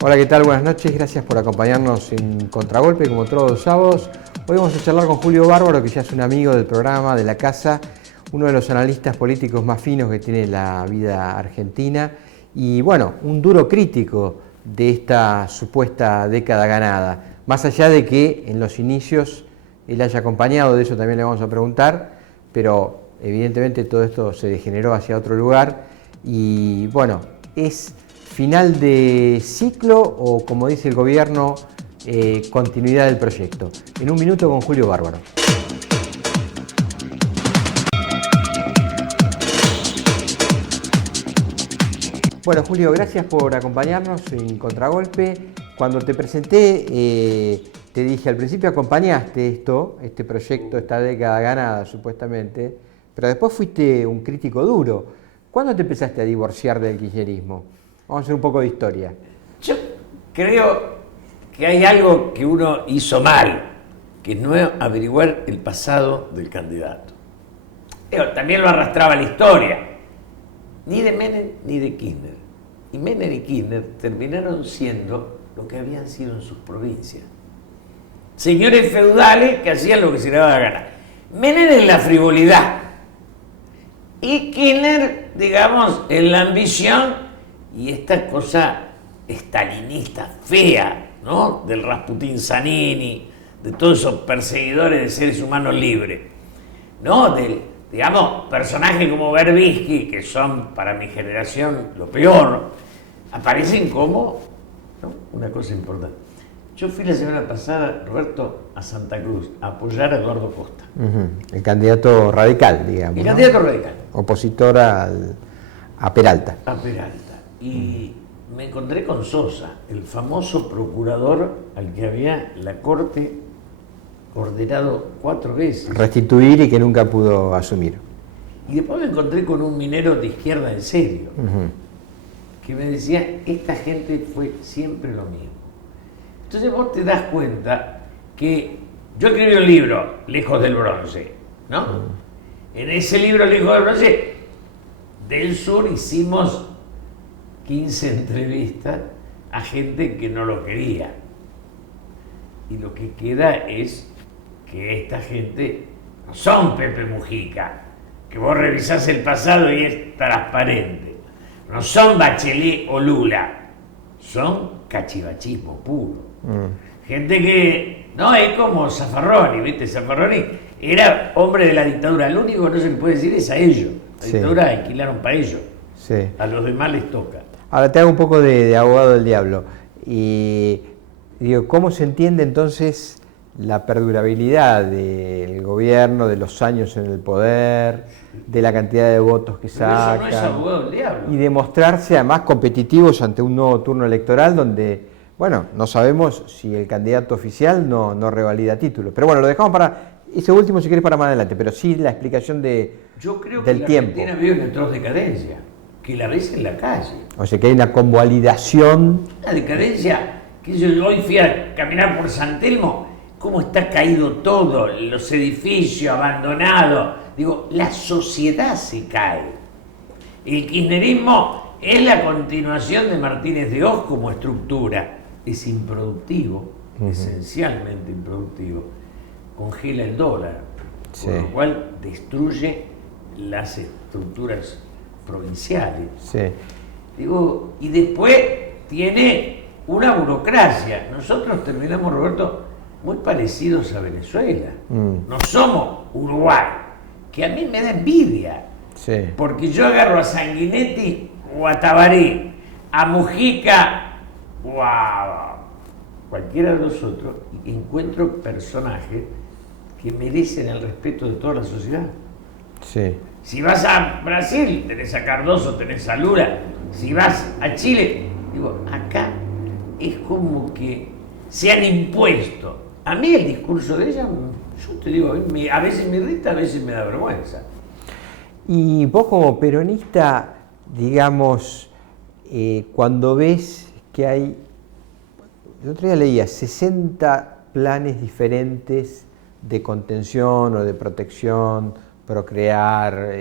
Hola, ¿qué tal? Buenas noches, gracias por acompañarnos en Contragolpe, como todos los sábados. Hoy vamos a charlar con Julio Bárbaro, que ya es un amigo del programa, de la casa, uno de los analistas políticos más finos que tiene la vida argentina y, bueno, un duro crítico de esta supuesta década ganada. Más allá de que en los inicios él haya acompañado, de eso también le vamos a preguntar, pero evidentemente todo esto se degeneró hacia otro lugar y, bueno, es final de ciclo o, como dice el gobierno, continuidad del proyecto. En un minuto con Julio Bárbaro. Bueno, Julio, gracias por acompañarnos en Contragolpe. Cuando te presenté, te dije al principio acompañaste este proyecto, esta década ganada supuestamente, pero después fuiste un crítico duro. ¿Cuándo te empezaste a divorciar del kirchnerismo? Vamos a hacer un poco de historia. Yo creo que hay algo que uno hizo mal, que no es averiguar el pasado del candidato. Pero también lo arrastraba la historia, ni de Menem ni de Kirchner. Y Menem y Kirchner terminaron siendo lo que habían sido en sus provincias. Señores feudales que hacían lo que se les daba la gana. Menem en la frivolidad y Kirchner, digamos, en la ambición y esta cosa estalinista fea, ¿no? Del Rasputín Zanini, de todos esos perseguidores de seres humanos libres, ¿no? Del, digamos, personajes como Berbisky, que son para mi generación lo peor, aparecen como, ¿no? Una cosa importante. Yo fui la semana pasada, Roberto, a Santa Cruz a apoyar a Eduardo Costa. El candidato radical, digamos. El candidato radical. Opositor a Peralta. A Peralta. Y me encontré con Sosa, el famoso procurador al que había la Corte ordenado 4 veces. Restituir y que nunca pudo asumir. Y después me encontré con un minero de izquierda en serio, que me decía, esta gente fue siempre lo mismo. Entonces vos te das cuenta que yo escribí un libro, Lejos del Bronce, ¿no? En ese libro, Lejos del Bronce, del Sur hicimos 15 entrevistas a gente que no lo quería. Y lo que queda es que esta gente no son Pepe Mujica, que vos revisás el pasado y es transparente. No son Bachelet o Lula, son cachivachismo puro. Gente que, no, es como Zaffaroni, ¿viste? Zaffaroni era hombre de la dictadura. Lo único que no se le puede decir es a ellos. La dictadura la alquilaron para ellos. Sí. A los demás les toca. Ahora te hago un poco de abogado del diablo. Y digo, ¿cómo se entiende entonces la perdurabilidad del gobierno, de los años en el poder, de la cantidad de votos que sacan? Pero eso no es abogado del diablo. Y demostrarse además competitivos ante un nuevo turno electoral donde, bueno, no sabemos si el candidato oficial no revalida título. Pero bueno, lo dejamos para ese último si querés para más adelante, pero sí la explicación Yo creo del que tiempo. Argentina vive una atroz decadencia, que la ves en la calle. O sea que hay una convalidación. Una decadencia, que yo hoy fui a caminar por San Telmo, cómo está caído todo, los edificios abandonados. Digo, la sociedad se cae. El kirchnerismo es la continuación de Martínez de Hoz como estructura. Es improductivo, esencialmente improductivo. Congela el dólar, con lo cual destruye las estructuras provinciales. Sí. Digo, y después tiene una burocracia. Nosotros terminamos, Roberto, muy parecidos a Venezuela. No somos Uruguay, que a mí me da envidia. Sí. Porque yo agarro a Sanguinetti o a Tabaré, a Mujica o a cualquiera de los otros, y encuentro personajes que merecen el respeto de toda la sociedad. Sí. Si vas a Brasil, tenés a Cardoso, tenés a Lula. Si vas a Chile, digo, acá es como que se han impuesto. A mí el discurso de ella, yo te digo, a veces me irrita, a veces me da vergüenza. Y vos como peronista, digamos, cuando ves que hay, el otro día leía 60 planes diferentes de contención o de protección, procrear,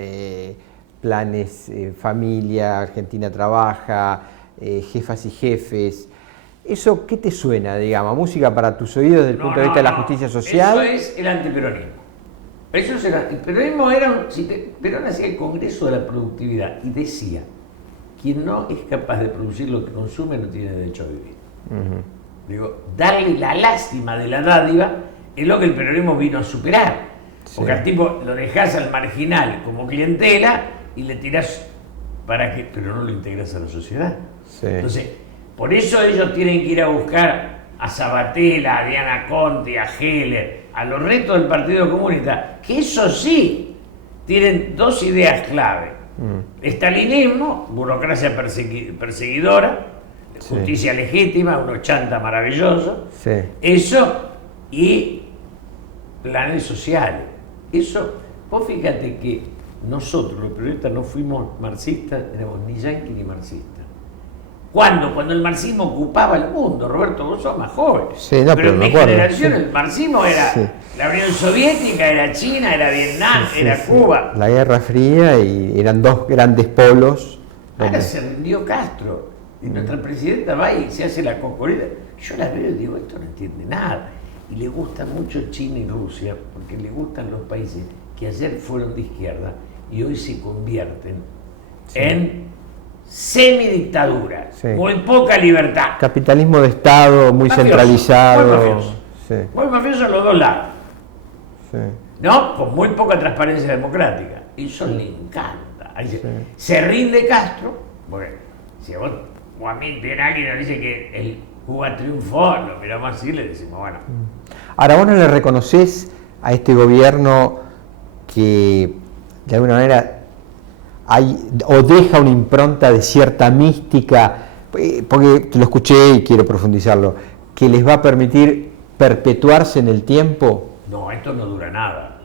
planes familia, Argentina trabaja, jefas y jefes. ¿Eso qué te suena, digamos? ¿Música para tus oídos desde el punto de vista de la justicia social? Eso es el antiperonismo. El peronismo era... Perón hacía el Congreso de la Productividad y decía: quien no es capaz de producir lo que consume no tiene derecho a vivir. Digo, darle la lástima de la dádiva es lo que el peronismo vino a superar. Porque al tipo lo dejás al marginal como clientela y le tirás pero no lo integras a la sociedad. Sí. Entonces, por eso ellos tienen que ir a buscar a Sabatella, a Diana Conti, a Heller, a los restos del Partido Comunista, que eso sí, tienen dos ideas clave. Estalinismo, burocracia perseguidora, justicia legítima, unos chanta maravillosos, eso, y planes sociales. Eso, vos fíjate que nosotros, los periodistas, no fuimos marxistas, éramos ni yanquis ni marxistas. Cuando el marxismo ocupaba el mundo, Roberto, vos sos más joven. Sí, no, pero en mi generación el marxismo era la Unión Soviética, era China, era Vietnam, era Cuba. La Guerra Fría, y eran dos grandes polos. Ahora se rindió Castro y nuestra presidenta va y se hace la cocorita. Yo la veo y digo, esto no entiende nada. Y le gusta mucho China y Rusia, porque le gustan los países que ayer fueron de izquierda y hoy se convierten en semidictadura, muy poca libertad. Capitalismo de Estado, muy centralizado. Muy mafioso a los dos lados. ¿No? Con muy poca transparencia democrática. Y eso le encanta. Se rinde Castro, porque si a vos o a mí viene alguien y nos dice que el Cuba triunfó, lo miramos así y le decimos, bueno. Ahora, ¿vos no le reconocés a este gobierno que de alguna manera o deja una impronta de cierta mística, porque te lo escuché y quiero profundizarlo, que les va a permitir perpetuarse en el tiempo? No, esto no dura nada.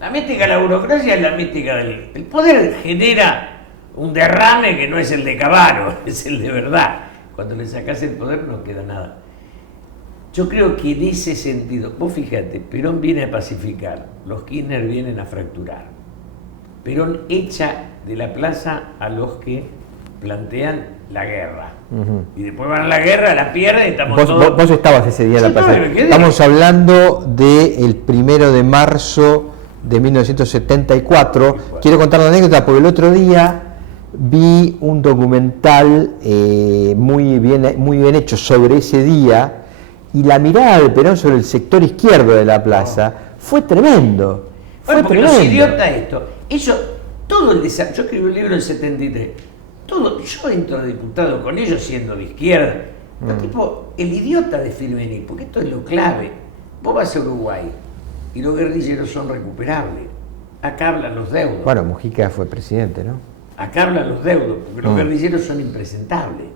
La mística de la burocracia es la mística del... El poder genera un derrame que no es el de Cavallo, es el de verdad. Cuando le sacás el poder no queda nada. Yo creo que en ese sentido, vos fíjate, Perón viene a pacificar, los Kirchner vienen a fracturar. Perón echa de la plaza a los que plantean la guerra. Y después van a la guerra, la pierden y estamos todos... Vos estabas ese día en la plaza. Estamos hablando del 1 de marzo de 1974. Quiero contar una anécdota, porque el otro día vi un documental muy bien hecho sobre ese día, y la mirada de Perón sobre el sector izquierdo de la plaza fue tremendo. Bueno, porque los idiotas todo el desastre. Yo escribí un libro en 73. Yo entro de diputado con ellos siendo de izquierda. Tipo, el idiota de Firmení, porque esto es lo clave. Vos vas a Uruguay y los guerrilleros son recuperables. Acá hablan los deudos. Bueno, Mujica fue presidente, ¿no? Acá hablan los deudos, porque los guerrilleros son impresentables.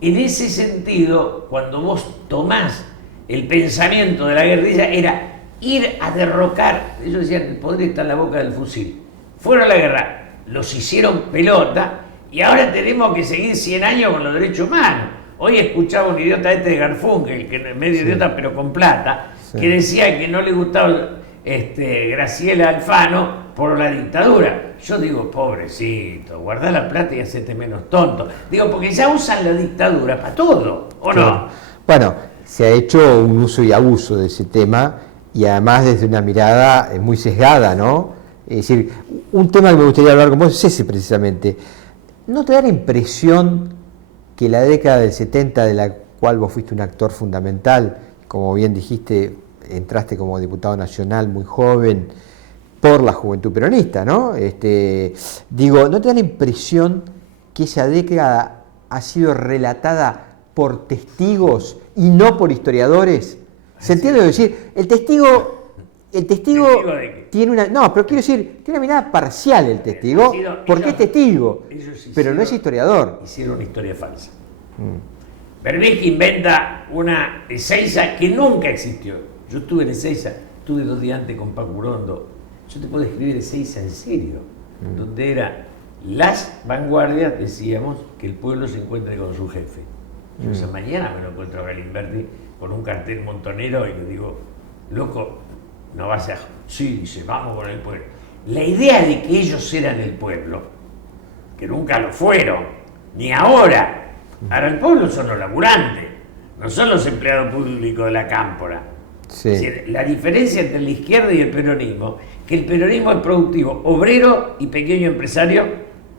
En ese sentido, cuando vos tomás el pensamiento de la guerrilla, era ir a derrocar. Ellos decían, el poder está en la boca del fusil. Fueron a la guerra, los hicieron pelota, y ahora tenemos que seguir 100 años con los derechos humanos. Hoy escuchaba un idiota de Garfunkel, que es medio idiota pero con plata, que decía que no le gustaba Graciela Alfano por la dictadura. Yo digo, pobrecito, guardá la plata y hacete menos tonto. Digo, porque ya usan la dictadura para todo, ¿o no? Bueno, se ha hecho un uso y abuso de ese tema, y además desde una mirada muy sesgada, ¿no? Es decir, un tema que me gustaría hablar con vos es ese precisamente. ¿No te da la impresión que la década del 70, de la cual vos fuiste un actor fundamental, como bien dijiste, entraste como diputado nacional muy joven por la juventud peronista, ¿no? ¿No te da la impresión que esa década ha sido relatada por testigos y no por historiadores? ¿Se entiende? Decir, el testigo tiene una... No, pero quiero decir, tiene una mirada parcial el testigo, porque es testigo, pero no es historiador. Hicieron una historia falsa. Berbisky inventa una Ezeiza que nunca existió. Yo estuve en Ezeiza, estuve 2 días antes con Paco Urondo. Yo te puedo escribir Ezeiza en serio, donde era las vanguardias, decíamos, que el pueblo se encuentre con su jefe. Yo esa mañana me lo encuentro a Galimberti con un cartel montonero y le digo, loco, no vas a... Sí, dice, vamos con el pueblo. La idea de que ellos eran el pueblo, que nunca lo fueron, ni ahora, Ahora el pueblo son los laburantes, no son los empleados públicos de la cámpora. Sí. Es decir, la diferencia entre la izquierda y el peronismo, que el peronismo es productivo, obrero y pequeño empresario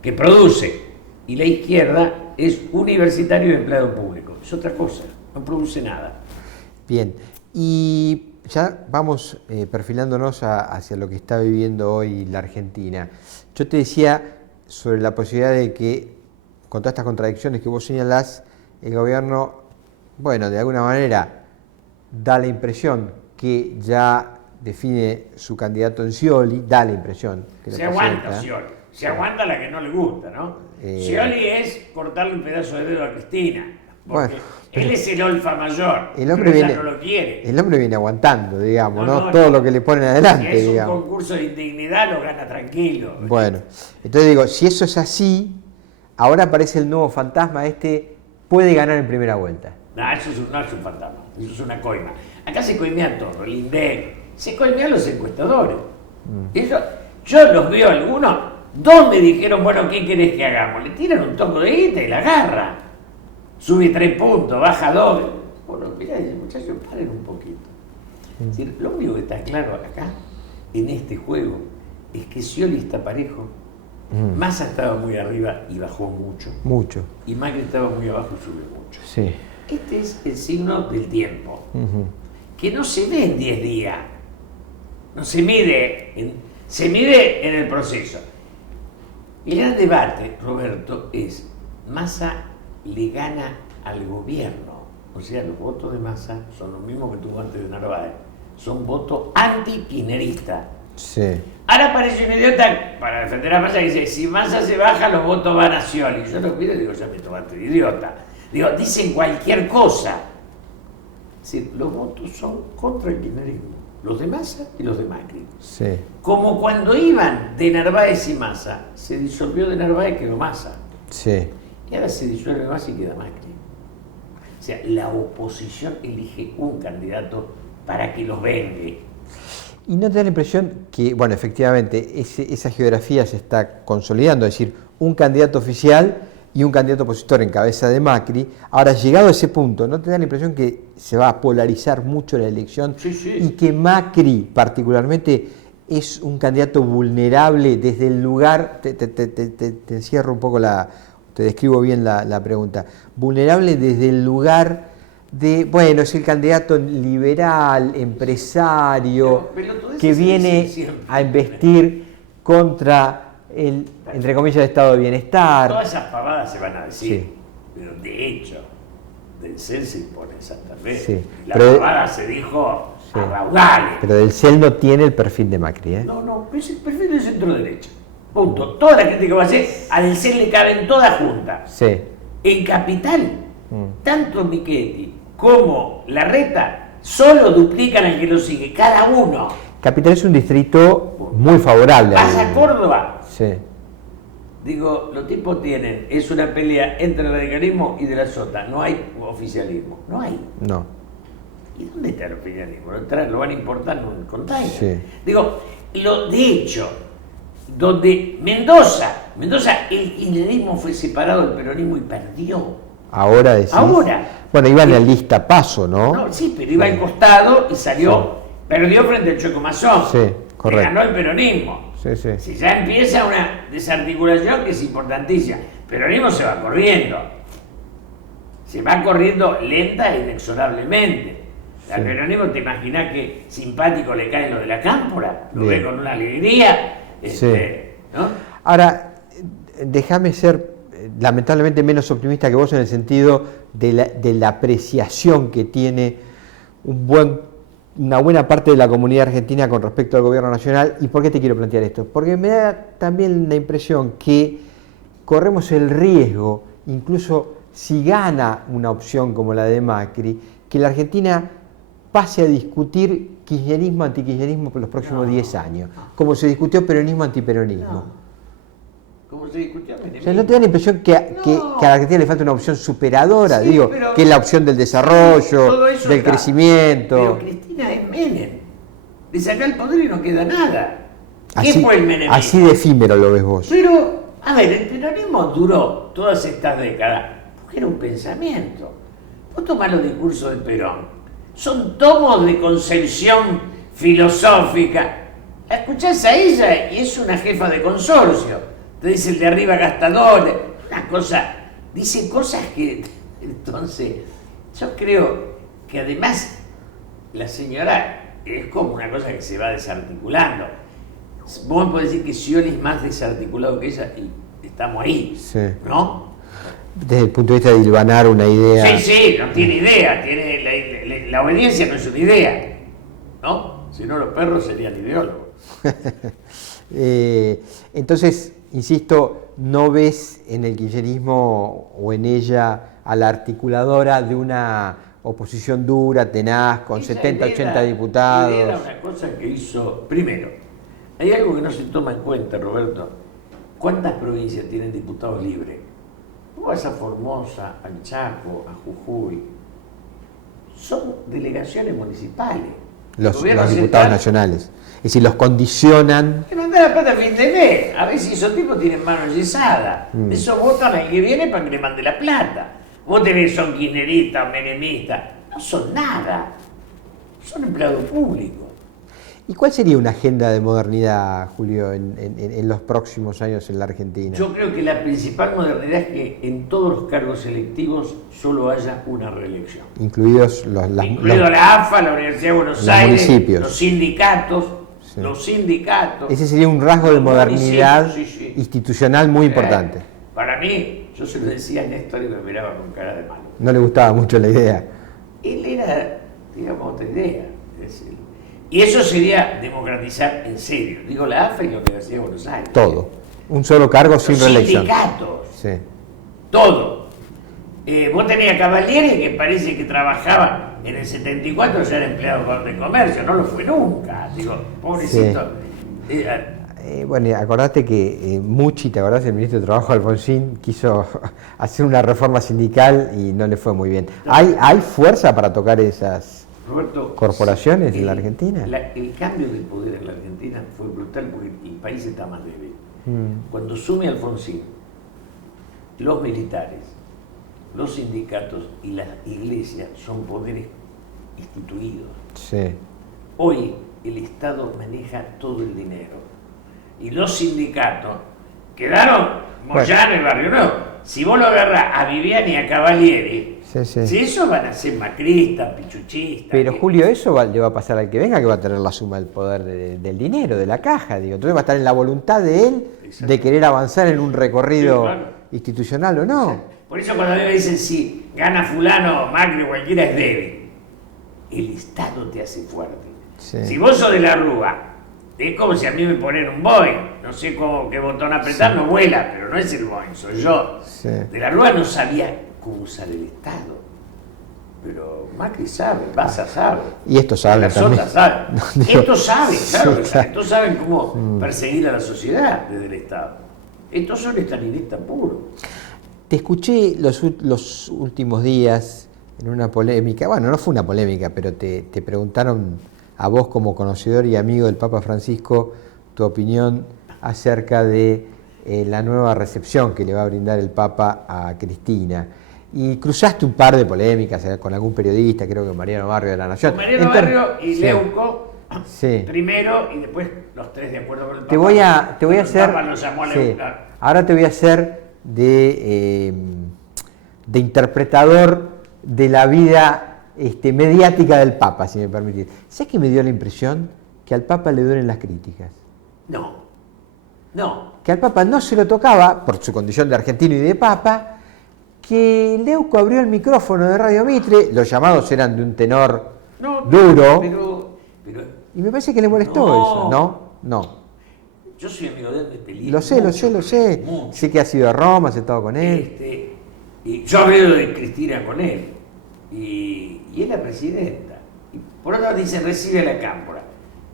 que produce, y la izquierda es universitario y empleado público. Es otra cosa, no produce nada. Bien, y ya vamos perfilándonos hacia lo que está viviendo hoy la Argentina. Yo te decía sobre la posibilidad de que, con todas estas contradicciones que vos señalás, el gobierno, bueno, de alguna manera da la impresión que ya define su candidato en Scioli, da la impresión que se aguanta Scioli, se aguanta la que no le gusta, ¿no? Scioli es cortarle un pedazo de dedo a Cristina, porque bueno, él es el olfa mayor, el hombre pero viene, ella no lo quiere. El hombre viene aguantando, digamos, ¿no? No, Todo no. lo que le ponen adelante, Si es un digamos. concurso de indignidad, lo gana tranquilo. Bueno, entonces digo, si eso es así, ahora aparece el nuevo fantasma, puede ganar en primera vuelta. No, eso no es un fantasma, eso es una coima. Acá se coimea todo, el INDEC, se coimea a los encuestadores. Eso, yo los veo algunos, dos me dijeron, bueno, ¿qué querés que hagamos? Le tiran un toco de guita y la agarra. Sube 3 puntos, baja 2. Bueno, mirá, muchachos, paren un poquito. Es decir, lo único que está claro acá, en este juego, es que Scioli está parejo. Massa estaba muy arriba y bajó mucho. Mucho. Y Macri estaba muy abajo y sube mucho. Sí. Este es el signo del tiempo, que no se ve en 10 días, no se mide, se mide en el proceso. El gran debate, Roberto, es Massa le gana al gobierno, o sea, los votos de Massa son los mismos que tuvo antes de Narváez, son votos anti-kirchneristas. Sí. Ahora aparece un idiota para defender a Massa que dice, si Massa se baja, los votos van a Scioli. Yo los miro y digo, ya me tomaste de idiota. Digo, dicen cualquier cosa. Es decir, los votos son contra el kirchnerismo, los de Massa y los de Macri. Sí. Como cuando iban de Narváez y Massa, se disolvió de Narváez y quedó Massa. Sí. Y ahora se disuelve Massa y queda Macri. O sea, la oposición elige un candidato para que los vengue. ¿Y no te da la impresión que, bueno, efectivamente, esa geografía se está consolidando? Es decir, un candidato oficial y un candidato opositor en cabeza de Macri. Ahora, llegado a ese punto, ¿no te da la impresión que se va a polarizar mucho la elección? Sí, sí. Y que Macri, particularmente, es un candidato vulnerable desde el lugar, te encierro un poco te describo bien la pregunta, vulnerable desde el lugar de, bueno, es el candidato liberal, empresario, que viene a investir contra el, entre comillas, el estado de bienestar. Todas esas pavadas se van a decir, Sí. pero de hecho, del CEL se impone Santa Fe. Sí. La Pero- pavada se dijo Sí. a raudales. Pero del CEL no tiene el perfil de Macri, ¿eh? No, es el perfil del centro derecha. Punto. Toda la gente que va a hacer, al CEL le caben todas juntas. Sí. En Capital, tanto Michetti como Larreta solo duplican al que lo sigue, cada uno. Capital es un distrito muy favorable. Vas a Córdoba. Sí. Digo, los tipos tienen, es una pelea entre el radicalismo y de la Sota, no hay oficialismo, no hay. No. ¿Y dónde está el oficialismo? Lo van a importar en un container. Sí. Digo, de hecho, donde Mendoza, el kirchnerismo fue separado del peronismo y perdió. Ahora decís. Ahora. Bueno, iba en la lista paso, ¿no? No, sí, pero iba al costado y salió, perdió frente al Choco Mazón. Sí, correcto. Que ganó el peronismo. Sí, sí. Si ya empieza una desarticulación que es importantísima, el peronismo se va corriendo. Se va corriendo lenta e inexorablemente. Al Sí. peronismo te imaginás que simpático le cae lo de la cámpora, lo Bien. ve con una alegría, Sí. ¿no? Ahora, déjame ser lamentablemente menos optimista que vos en el sentido de la apreciación que tiene una buena parte de la comunidad argentina con respecto al gobierno nacional. ¿Y por qué te quiero plantear esto? Porque me da también la impresión que corremos el riesgo, incluso si gana una opción como la de Macri, que la Argentina pase a discutir kirchnerismo, antikirchnerismo por los próximos 10 años, como se discutió peronismo, antiperonismo. Como se discutió O sea, ¿no te da la impresión que a la Argentina le falta una opción superadora? Sí, Digo, pero- que es la opción del todo desarrollo, eso del está. crecimiento. Pero Cristina es Menem. Le saca el poder y no queda nada. ¿Qué Así, fue el menemismo? así de efímero lo ves vos. Pero, a ver, el peronismo duró todas estas décadas era un pensamiento. Vos tomás los discursos de Perón, son tomos de concepción filosófica. La escuchás a ella y es una jefa de consorcio. Te dice el de arriba gastadores, una cosa, dice cosas que, entonces, yo creo que además la señora es como una cosa que se va desarticulando. Vos me podés decir que Scioli es más desarticulado que ella y estamos ahí, Sí. ¿no? Desde el punto de vista de hilvanar una idea. Sí, no tiene idea, la obediencia no es una idea, ¿no? Si no los perros serían ideólogos. Entonces, insisto, no ves en el kirchnerismo o en ella a la articuladora de una oposición dura, tenaz, con Esa 70, idea 80 diputados. Era una cosa que hizo. Primero, hay algo que no se toma en cuenta, Roberto. ¿Cuántas provincias tienen diputados libres? Vos vas a Formosa, al Chaco, a Jujuy. Son delegaciones municipales. Los Gobierno diputados central, nacionales. Es decir, los condicionan. que no dan la plata a fin de mes. A veces esos tipos tienen manos yesadas. Esos votan al que viene para que le mande la plata. Vos tenés, son kirchneristas, menemistas. No son nada. Son empleados públicos. ¿Y cuál sería una agenda de modernidad, Julio, en los próximos años en la Argentina? Yo creo que la principal modernidad es que en todos los cargos electivos solo haya una reelección. Incluidos Incluido la AFA, la Universidad de Buenos los Aires, municipios. los sindicatos, Sí. los sindicatos. Ese sería un rasgo de los modernidad municipios, sí. institucional muy importante. Para mí, yo se lo decía a Néstor y me miraba con cara de malo. No le gustaba mucho la idea. Él era, digamos, otra idea. Es decir, y eso sería democratizar en serio. Digo, la AFA y la Universidad de Buenos Aires. Todo. Un solo cargo sin Los reelección. sindicatos. Sí. Todo. Vos tenías a Cavalieri que parece que trabajaba en el 74, ya era empleado de comercio, no lo fue nunca. Digo, pobrecito. Bueno, y acordate que Mucci, ¿te acordás? El ministro de Trabajo Alfonsín quiso hacer una reforma sindical y no le fue muy bien. ¿Hay fuerza para tocar esas Roberto, corporaciones en la Argentina? El cambio del poder en la Argentina fue brutal porque el país está más débil. Cuando asume Alfonsín, los militares, los sindicatos y las iglesias son poderes instituidos. Sí. Hoy el Estado maneja todo el dinero y los sindicatos quedaron Moyano y Barrio Nuevo. Si vos lo agarrás a Viviani y a Cavalieri, Sí. si esos van a ser macristas, pichuchistas. Pero Julio, eso le va a pasar al que venga, que va a tener la suma del poder del dinero, de la caja, digo. Entonces va a estar en la voluntad de él de querer avanzar en un recorrido Sí, claro. institucional o no. Por eso cuando a mí me dicen si gana fulano, Macri o cualquiera es débil, el Estado te hace fuerte. Sí. Si vos sos de la Rúa, es como si a mí me ponen un Boeing, no sé qué botón apretar, no vuela, pero no es el Boeing, soy yo. Sí. De la Rúa no sabía cómo usar el Estado, pero Macri sabe, Baza sabe. Y estos saben las también. otras saben. No, digo, Estos saben, claro, sí, claro. estos saben cómo perseguir a la sociedad desde el Estado. Estos son estalinistas puros. Te escuché los últimos días en una polémica, bueno, no fue una polémica, pero te preguntaron a vos como conocedor y amigo del Papa Francisco tu opinión acerca de la nueva recepción que le va a brindar el Papa a Cristina. Y cruzaste un par de polémicas con algún periodista, creo que Mariano Barrio de La Nación. Mariano Barrio y sí. Leuco Sí. primero y después los tres de acuerdo con el Papa. Te voy a El hacer. Papa lo llamó a Sí. Leuco. Ahora te voy a hacer de interpretador de la vida mediática del Papa, si me permitís. ¿Sabes qué me dio la impresión? Que al Papa le duelen las críticas. No. Que al Papa no se lo tocaba, por su condición de argentino y de Papa, que Leuco abrió el micrófono de Radio Mitre, los llamados eran de un tenor duro, Pero y me parece que le molestó No. eso, ¿no? No. yo soy amigo de él de película. Lo sé. Mucho. Sé que has ido a Roma, has estado con él. Y yo hablé de Cristina con él. Y es la presidenta. Y por otro lado dice, recibe la cámpora.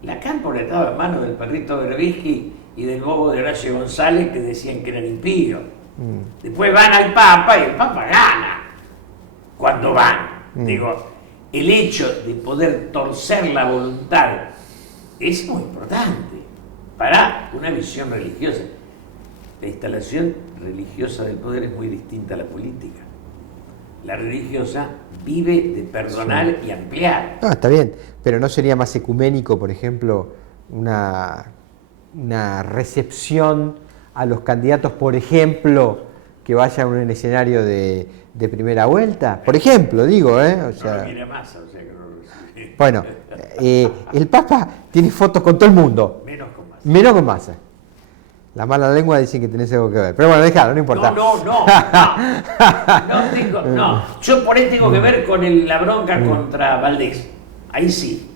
La cámpora estaba en manos del perrito Berbisky y del bobo de Horacio González que decían que eran impíos. Después van al Papa y el Papa gana cuando van. Digo, el hecho de poder torcer la voluntad es muy importante para una visión religiosa. La instalación religiosa del poder es muy distinta a la política. La religiosa vive de perdonar y ampliar. No, está bien, pero ¿no sería más ecuménico, por ejemplo, una recepción a los candidatos, por ejemplo, que vayan a un escenario de primera vuelta? Por ejemplo, digo, o sea, no lo quiere Massa, o sea que no lo recibe. bueno, el Papa tiene fotos con todo el mundo, Menos con Massa. menos con Massa. La mala lengua dicen que tenés algo que ver. Pero bueno, déjalo, no importa. No. Yo por ahí tengo que ver con la bronca contra Valdés. Ahí sí.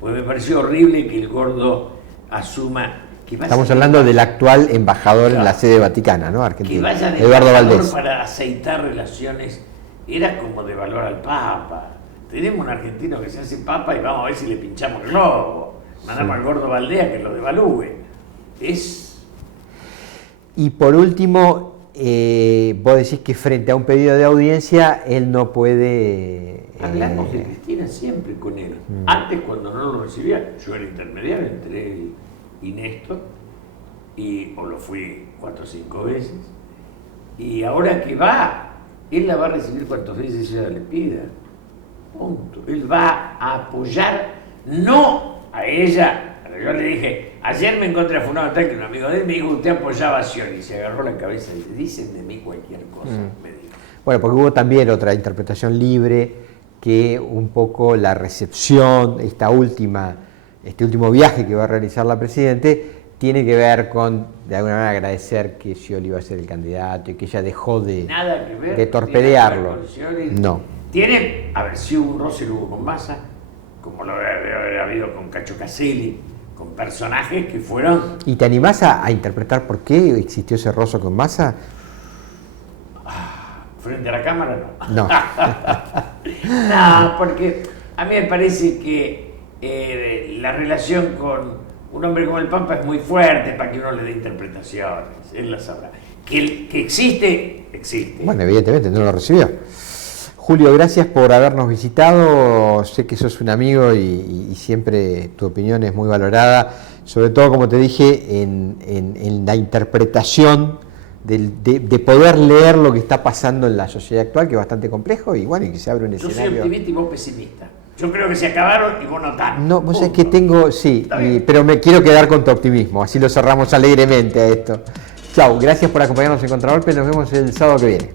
Porque me pareció horrible que el gordo asuma que vaya. Estamos hablando del actual embajador en la sede vaticana, ¿no? Argentina. Que vaya de Eduardo Valdés. para aceitar relaciones. Era como de valor al Papa. Tenemos un argentino que se hace Papa y vamos a ver si le pinchamos el globo. Mandamos al gordo Valdés a que lo devalúe. Y por último, vos decís que frente a un pedido de audiencia, él no puede... Hablamos de Cristina siempre con él. Antes, cuando no lo recibía, yo era intermediario entre él y Néstor, o lo fui 4 o 5 veces. Y ahora que va, él la va a recibir cuantas veces ella le pida. Punto. Él va a apoyar, no a ella. Yo le dije, ayer me encontré a Fulano Tal, que un amigo de él me dijo, usted apoyaba a Scioli, y se agarró la cabeza y le dicen de mí cualquier cosa, me dijo. Bueno, porque hubo también otra interpretación libre, que un poco la recepción, este último viaje que va a realizar la Presidente, tiene que ver con, de alguna manera, agradecer que Scioli iba a ser el candidato y que ella dejó de torpedearlo. No. Tiene, a ver, si hubo un roce hubo con Massa, como lo ha habido con Cacho Caselli, con personajes que fueron... ¿Y te animás a interpretar por qué existió ese roce con Massa? Frente a la cámara, no. No. No, porque a mí me parece que la relación con un hombre como el Papa es muy fuerte para que uno le dé interpretaciones, él la sabrá. Que existe, existe. Bueno, evidentemente no lo recibió. Julio, gracias por habernos visitado. Sé que sos un amigo y siempre tu opinión es muy valorada, sobre todo, como te dije, en la interpretación de poder leer lo que está pasando en la sociedad actual, que es bastante complejo, y bueno, y que se abre un escenario. Yo soy optimista y vos pesimista. Yo creo que se acabaron y vos no tanto. No, vos sabés que tengo, sí, pero me quiero quedar con tu optimismo, así lo cerramos alegremente a esto. Chau, gracias por acompañarnos en Contragolpe, nos vemos el sábado que viene.